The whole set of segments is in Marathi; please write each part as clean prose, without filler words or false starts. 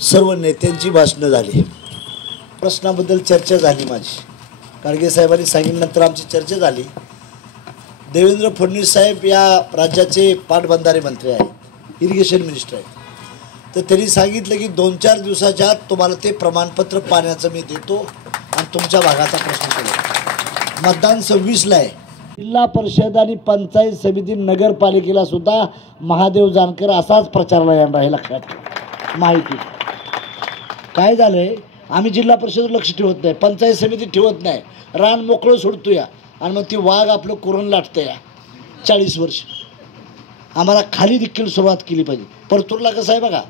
सर्व नेत्यांची भाषणं झाली, प्रश्नाबद्दल चर्चा झाली माझी. गाडगे साहेबांनी सांगितल्यानंतर आमची चर्चा झाली. देवेंद्र फडणवीस साहेब या राज्याचे पाटबंधारे मंत्री आहेत, इरिगेशन मिनिस्टर आहेत. तर त्यांनी सांगितलं की 2-4 दिवसाच्या आत तुम्हाला ते प्रमाणपत्र पाण्याचं मी देतो आणि तुमच्या भागाचा प्रश्न सोडवतो. मतदान 26ला आहे. जिल्हा परिषद आणि पंचायत समिती नगरपालिकेला सुद्धा महादेव जानकर असाच प्रचारला येणार आहे, लक्षात ठेवा. माहिती काय झालंय, आम्ही जिल्हा परिषद लक्ष ठेवत नाही, पंचायत समिती ठेवत नाही, रान मोकळं सोडतो या आणि मग ती वाघ आपलं कुरण लाटतं या. 40 वर्ष आम्हाला खाली देखील सुरुवात केली पाहिजे. परतूरला कसं आहे बघा,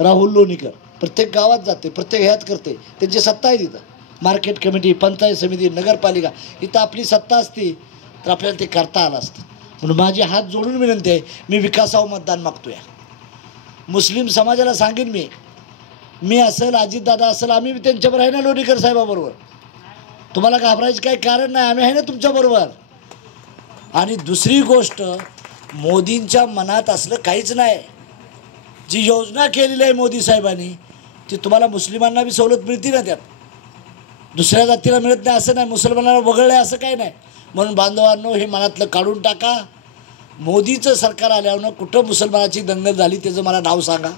राहुल लोणीकर प्रत्येक गावात जाते, प्रत्येक ह्यात करते, त्यांची सत्ता आहे तिथं. मार्केट कमिटी, पंचायत समिती, नगरपालिका, इथं आपली सत्ता असती तर आपल्याला ते करता आलं असतं. म्हणून माझी हात जोडून विनंती आहे, मी विकासावर मतदान मागतो. या मुस्लिम समाजाला सांगेन मी असेल, अजितदादा असेल, आम्ही त्यांच्याबरोबर आहे ना, लोणीकर साहेबाबरोबर. तुम्हाला घाबरायचं काही कारण नाही, आम्ही आहे ना तुमच्याबरोबर. आणि दुसरी गोष्ट, मोदींच्या मनात असलं काहीच नाही. जी योजना केलेली आहे मोदी साहेबांनी ती तुम्हाला मुस्लिमांना बी सवलत मिळते ना, त्यात दुसऱ्या जातीला मिळत नाही असं नाही, मुसलमानाला वगळलं आहे असं काही नाही. म्हणून बांधवांनो, हे मनातलं काढून टाका. मोदीचं सरकार आल्यावर कुठं मुसलमानाची दंगल झाली त्याचं मला नाव सांगा.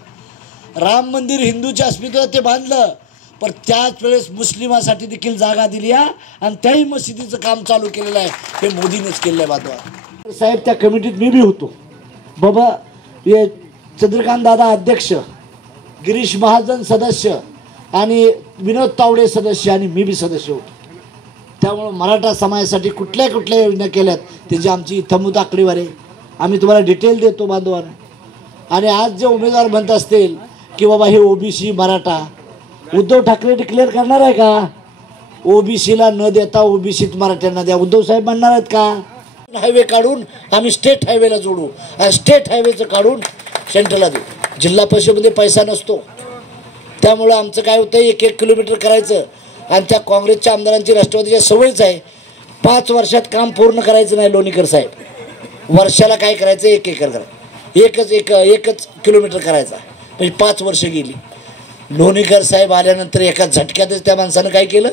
राम मंदिर हिंदूच्या अस्मितेवर ते बांधलं, पण त्याच वेळेस मुस्लिमासाठी देखील जागा दिली आहे आणि त्याही मशिदीचं काम चालू केलेलं आहे, हे मोदीनेच केलेलं आहे. बांधवा साहेब, त्या कमिटीत मी बी होतो. बाबा हे चंद्रकांत दादा अध्यक्ष, गिरीश महाजन सदस्य आणि विनोद तावडे सदस्य आणि मी बी सदस्य होतो. त्यामुळं मराठा समाजासाठी कुठल्या योजना केल्यात त्याची आमची थमूत आकडेवार आहे. आम्ही तुम्हाला डिटेल देतो बांधवांना. आणि आज जे उमेदवार म्हणत असतील की बाबा हे ओबीसी मराठा, उद्धव ठाकरे डिक्लेअर करणार आहे का ओबीसीला न देता ओबीसीत मराठ्यांना द्या? उद्धव साहेब म्हणणार आहेत का? हायवे काढून आम्ही स्टेट हायवेला जोडू, स्टेट हायवेचं काढून सेंट्रलला देऊ. जिल्हा परिषदेमध्ये पैसा नसतो, त्यामुळं आमचं काय होतं, 1-1 किलोमीटर करायचं. आणि त्या काँग्रेसच्या आमदारांची, राष्ट्रवादीच्या सवयच आहे 5 वर्षात काम पूर्ण करायचं नाही. लोणीकर साहेब, वर्षाला काय करायचं, 1 एकर करायचं, एकच किलोमीटर करायचा, म्हणजे 5 वर्ष गेली. लोणीकर साहेब आल्यानंतर एका झटक्यातच त्या माणसानं काय केलं,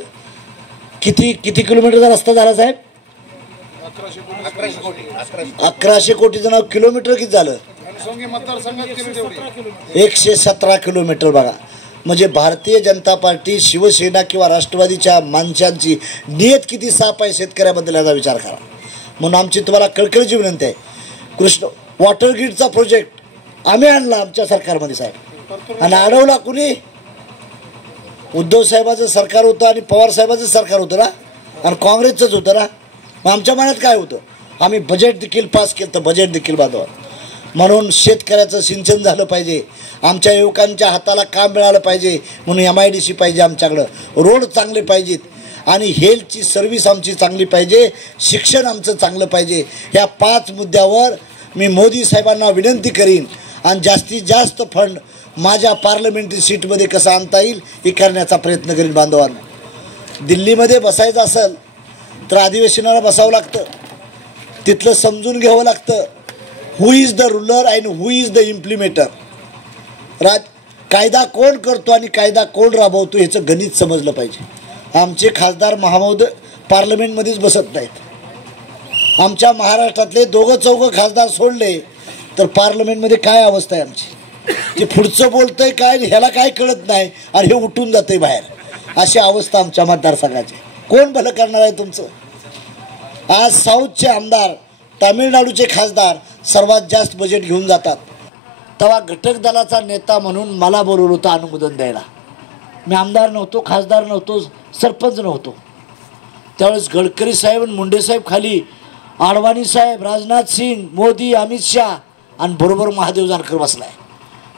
किती किलोमीटरचा रस्ता झाला साहेब? 1100 कोटीचं नाव. किलोमीटर किती झालं? 117 किलोमीटर. बघा, म्हणजे भारतीय जनता पार्टी, शिवसेना किंवा राष्ट्रवादीच्या माणसांची नियत किती साफ आहे शेतकऱ्याबद्दल याचा विचार करा. म्हणून आमची तुम्हाला कळकळीची विनंती आहे. कृष्ण वॉटर ग्रीडचा प्रोजेक्ट आम्ही आणला आमच्या सरकारमध्ये साहेब, आणि अडवला कुणी? उद्धव साहेबाचं सरकार होतं आणि पवार साहेबाचं सरकार होतं ना, आणि काँग्रेसचंच होतं ना. मग आमच्या मनात काय होतं, आम्ही बजेट देखील पास केलं, तर बजेट देखील बांधवा. म्हणून शेतकऱ्याचं सिंचन झालं पाहिजे, आमच्या युवकांच्या हाताला काम मिळालं पाहिजे, म्हणून MIDC पाहिजे आमच्याकडं, रोड चांगले पाहिजेत, आणि हेल्थची सर्व्हिस आमची चांगली पाहिजे, शिक्षण आमचं चांगलं पाहिजे. ह्या 5 मुद्द्यावर मी मोदी साहेबांना विनंती करीन, आणि जास्तीत जास्त फंड माझ्या पार्लमेंटरी सीटमध्ये कसं आणता येईल हे करण्याचा प्रयत्न करीन. बांधवांना, दिल्लीमध्ये बसायचं असेल तर अधिवेशनाला बसावं लागतं, तिथलं समजून घ्यावं लागतं. Who is the ruler and who is the implementer. कायदा कोण करतो आणि कायदा कोण राबवतो ह्याचं गणित समजलं पाहिजे. आमचे खासदार महोदय पार्लमेंटमध्येच बसत नाहीत. आमच्या महाराष्ट्रातले 2-4 खासदार सोडले तर पार्लमेंटमध्ये काय अवस्था आहे आमची. ते पुढचं बोलतंय काय, ह्याला काय कळत नाही, आणि हे उठून जातंय बाहेर. अशी अवस्था आमच्या मतदारसंघाची. कोण भलं करणार आहे तुमचं? आज साऊथचे आमदार, तामिळनाडूचे खासदार सर्वात जास्त बजेट घेऊन जातात. तेव्हा घटक दलाचा नेता म्हणून मला बोलवलं होतं अनुमोदन द्यायला. मी आमदार नव्हतो, खासदार नव्हतो, सरपंच नव्हतो. त्यावेळेस गडकरी साहेब आणि मुंडे साहेब खाली, आडवाणी साहेब, राजनाथ सिंग, मोदी, अमित शाह, आणि बरोबर महादेव जानकर बसलाय.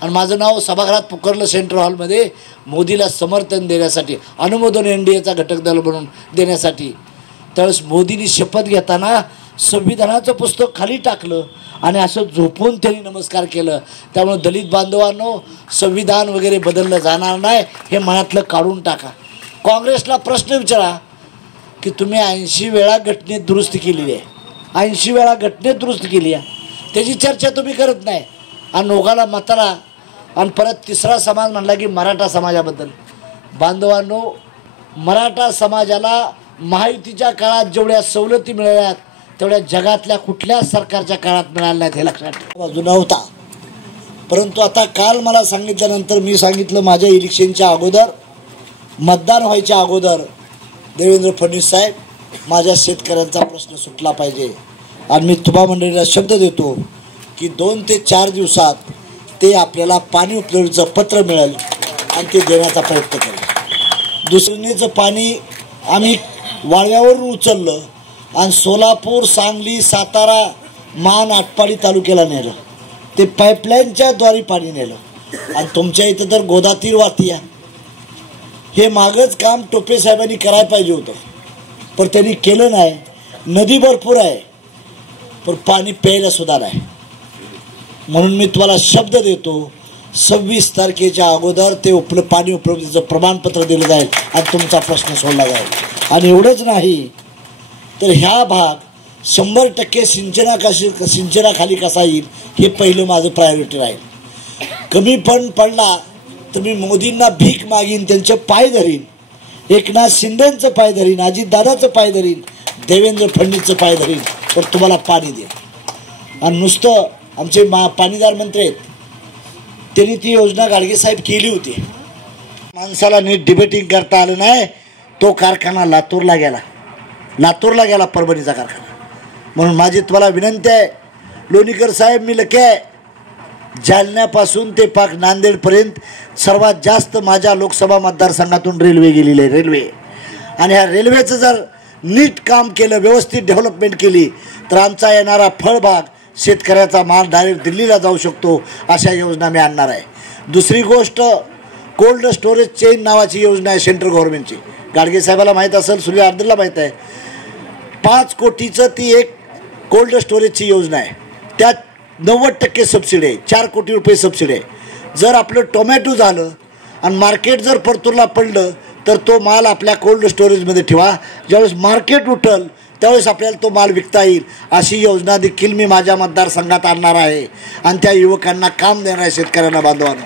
आणि माझं नाव सभागृहात पुकारलं सेंट्रल हॉलमध्ये, मोदीला समर्थन देण्यासाठी, अनुमोदन NDAचा घटक दल म्हणून देण्यासाठी. त्यावेळेस मोदींनी शपथ घेताना संविधानाचं पुस्तक खाली टाकलं आणि असं झोपून त्यांनी नमस्कार केलं. त्यामुळे दलित बांधवांनो, संविधान वगैरे बदललं जाणार नाही, हे मनातलं काढून टाका. काँग्रेसला प्रश्न विचारा की तुम्ही 80 वेळा घटनेत दुरुस्ती केलेली आहे, 80 वेळा घटनेत दुरुस्ती केली आहे, त्याची चर्चा तुम्ही करत नाही. आणि नोगाला मताला आणि परत तिसरा समाज म्हणला की मराठा समाजाबद्दल. बांधवांनो, मराठा समाजाला महायुतीच्या काळात जेवढ्या सवलती मिळाल्यात तेवढ्या जगातल्या कुठल्याच सरकारच्या काळात मिळाल्या नाहीत, हे लक्षात ठेवा. जुना होता, परंतु आता काल मला सांगितल्यानंतर मी सांगितलं माझ्या इलेक्शनच्या अगोदर, मतदान व्हायच्या अगोदर, देवेंद्र फडणवीस साहेब, माझ्या शेतकऱ्यांचा प्रश्न सुटला पाहिजे. आणि मी तुभा मंडळीला शब्द देतो की 2 ते 4 दिवसात ते आपल्याला पाणी उपलब्धीचं पत्र मिळेल आणि ते देण्याचा प्रयत्न करेल. दुसरीचं पाणी आम्ही वाळव्यावरून उचललं आणि सोलापूर, सांगली, सातारा, मान, आटपाडी तालुक्याला नेलं. ते पाईपलाईनच्या द्वारे पाणी नेलं. आणि तुमच्या इथं तर गोदातीर वाहती आहे. हे मागच काम टोपे साहेबांनी करायला पाहिजे होतं, पण त्यांनी केलं नाही. नदी भरपूर आहे पण पाणी प्यायला सुद्धा नाही. म्हणून मी तुम्हाला शब्द देतो, 26 तारखेच्या अगोदर ते पाणी उपलब्धीचं प्रमाणपत्र दिलं जाईल आणि तुमचा प्रश्न सोडला जाईल. आणि एवढंच नाही तर ह्या भाग 100% सिंचनाखाली कसा येईल हे पहिलं माझं प्रायोरिटी राहील. कमी फंड पडला तर मी मोदींना भीक मागीन, त्यांचे पाय धरीन, एकनाथ शिंदेचं पाय धरीन, अजितदादाचं पाय धरीन, देवेंद्र फडणवीसचं पाय धरीन, तर तुम्हाला पाणी दे. आणि नुसतं आमचे पाणीदार मंत्री आहेत, त्यांनी ती योजना गाडगेसाहेब केली होती. माणसाला नीट डिबेटिंग करता आलं नाही. तो कारखाना लातूरला गेला, परभणीचा कारखाना. म्हणून माझी तुम्हाला विनंती आहे, लोणीकर साहेब, मी लके आहे, जालन्यापासून ते पाक नांदेडपर्यंत सर्वात जास्त माझ्या लोकसभा मतदारसंघातून रेल्वे गेलेली आहे, रेल्वे. आणि ह्या रेल्वेचं जर नीट काम केलं, व्यवस्थित डेव्हलपमेंट केली, तर आमचा येणारा फळबाग, शेतकऱ्याचा माल डायरेक्ट दिल्लीला जाऊ शकतो, अशा योजना मी आणणार आहे. दुसरी गोष्ट, कोल्ड स्टोरेज चेन नावाची योजना आहे सेंट्रल गव्हर्नमेंटची. गाडगे साहेबाला माहीत असेल, सूर्य आर्दरला माहीत आहे. 5 कोटीचं ती एक कोल्ड स्टोरेजची योजना आहे. त्यात 90% सबसिडी आहे, 4 कोटी रुपये सबसिडी आहे. जर आपलं टोमॅटो झालं आणि मार्केट जर परतूरला पडलं तर तो माल आपल्या कोल्ड स्टोरेजमध्ये ठेवा. ज्यावेळेस मार्केट उठल त्यावेळेस आपल्याला तो माल विकता येईल. अशी योजना देखील मी माझ्या मतदारसंघात आणणार आहे आणि त्या युवकांना काम देणार आहे, शेतकऱ्यांना, बांधवांना.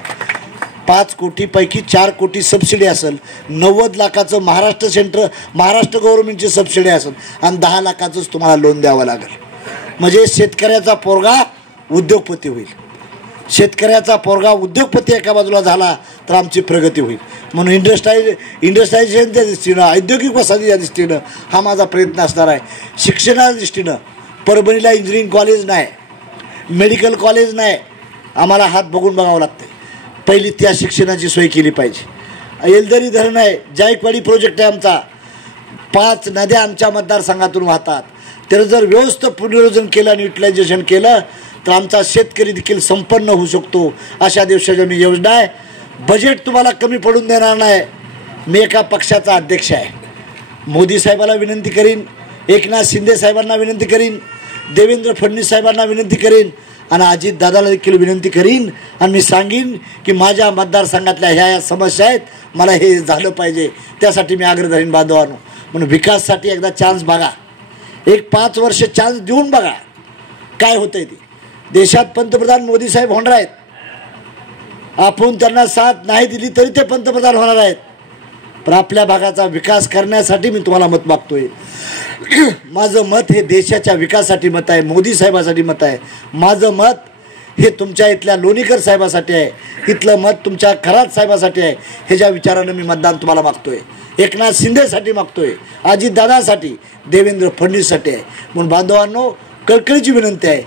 5 कोटीपैकी 4 कोटी सबसिडी असेल, 90 लाखाचं महाराष्ट्र गव्हर्नमेंटची सबसिडी असेल आणि 10 लाखाचंच तुम्हाला लोन द्यावं लागेल. म्हणजे शेतकऱ्याचा पोरगा उद्योगपती होईल. शेतकऱ्याचा पोरगा उद्योगपती एका बाजूला झाला तर आमची प्रगती होईल. म्हणून इंडस्ट्रियलायझेशनच्या दृष्टीनं, औद्योगिक वसाहतीच्या दृष्टीनं हा माझा प्रयत्न असणार आहे. शिक्षणाच्या दृष्टीनं परभणीला इंजिनिअरिंग कॉलेज नाही, मेडिकल कॉलेज नाही, आम्हाला हात बघून बघावं लागतं. पहिली त्या शिक्षणाची सोय केली पाहिजे. येलदरी धरण आहे, जायकवाडी प्रोजेक्ट आहे आमचा. 5 नद्या आमच्या मतदारसंघातून वाहतात. त्याचं जर व्यवस्थित पुनर्योजन केलं आणि युटिलायझेशन केलं तर आमचा शेतकरी देखील संपन्न होऊ शकतो. अशा दिवसाच्या मी योजना आहे. बजेट तुम्हाला कमी पडून देणार नाही. मी एका पक्षाचा अध्यक्ष आहे. मोदी साहेबाला विनंती करीन, एकनाथ शिंदे साहेबांना विनंती करीन, देवेंद्र फडणवीस साहेबांना विनंती करीन आणि अजितदादाला देखील विनंती करीन. आणि मी सांगीन की माझ्या मतदारसंघातल्या ह्या समस्या आहेत, मला हे झालं पाहिजे, त्यासाठी मी आग्रह धरीन. बांधवांनो, म्हणून विकासासाठी एकदा चान्स बघा, एक 5 वर्ष चान्स देऊन बघा काय होतंय ते. देशात पंतप्रधान मोदी साहेब होणार आहेत. आपण त्यांना साथ नाही दिली तरी ते पंतप्रधान होणार आहेत. पण आपल्या भागाचा विकास करण्यासाठी मी तुम्हाला मत मागतोय. माझं मत हे देशाच्या विकासासाठी मत आहे, मोदी साहेबासाठी मत आहे. माझं मत हे तुमच्या इथल्या लोणीकर साहेबासाठी आहे, इथलं मत तुमच्या खरात साहेबासाठी आहे. ह्याच्या विचारानं मी मतदान तुम्हाला मागतोय. एकनाथ शिंदेसाठी मागतोय, अजितदादासाठी, देवेंद्र फडणवीससाठी आहे. म्हणून बांधवांनो, कळकळीची विनंती आहे,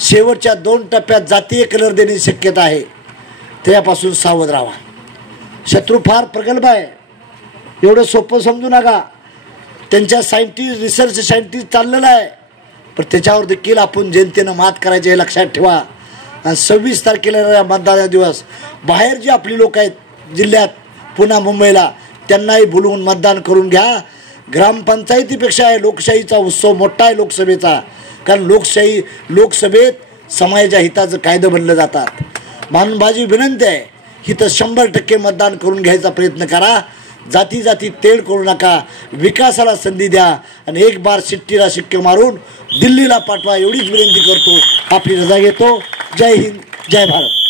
शेवटच्या 2 टप्प्यात जातीय कलर देण्याची शक्यता आहे, त्यापासून सावध राहा. शत्रू फार प्रगल्भ आहे, एवढं सोपं समजू नका. त्यांच्या रिसर्च सायंटिस्ट चाललेलं आहे, पण त्याच्यावर देखील आपण जनतेनं मात करायचे हे लक्षात ठेवा. आणि 26 तारखेला मतदान दिवस बाहेर जी आपली लोक आहेत जिल्ह्यात, पुन्हा मुंबईला, त्यांनाही बोलवून मतदान करून घ्या. ग्रामपंचायतीपेक्षा आहे लोकशाहीचा उत्सव मोठा आहे लोकसभेचा. कारण लोकसभेत समाजाच्या हिताचं कायदे बनलं जातात. म्हणून माझी विनंती आहे, इथं 100% मतदान करून घ्यायचा प्रयत्न करा. जाती तेढ करू नका, विकासाला संधी द्या आणि एक बार शिट्टीला शिक्के मारून दिल्लीला पाठवा, एवढीच विनंती करतो. आपली रजा घेतो. जय हिंद, जय भारत.